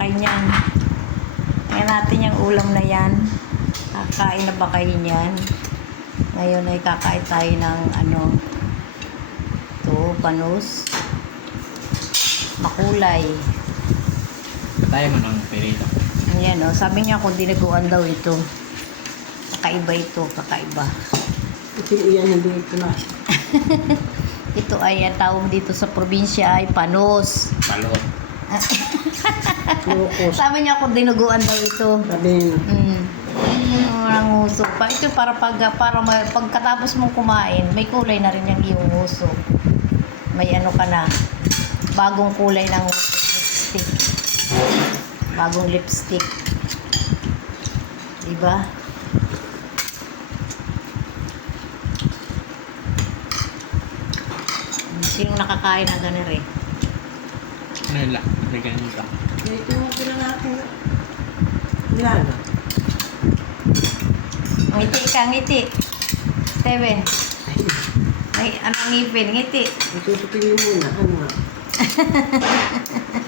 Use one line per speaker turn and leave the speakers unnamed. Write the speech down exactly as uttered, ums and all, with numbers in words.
kakain yan. Kaya natin yung ulam na yan. Kakain na ba kayo niyan? Ngayon ay kakain tayo ng ano, ito, panos, makulay.
Tayo mo ng perito.
Ayan o, sabi niya kung dinaguan daw ito. Kakaiba ito, kakaiba.
Ito iyan, hindi ito na.
Ito ay ang tawag dito sa probinsya ay panos.
Balot.
Lukos.
Sabi niya kung dinuguan daw ito.
Sabi niya.
Mm. Walang uso pa. Ito para pag para ma- pagkatapos mong kumain, may kulay na rin yung iyong uso. May ano ka na, bagong kulay ng lipstick. Bagong lipstick. Diba? Sinong nakakain ng ganun eh?
Ano yun lang? May ganyan ka.
Ito yung pinangatin na. Nilaga.
Ngiti ka, ngiti. Steven. Ay, anong ngipin? Ngiti.
Itutupin niyo muna. Ano nga?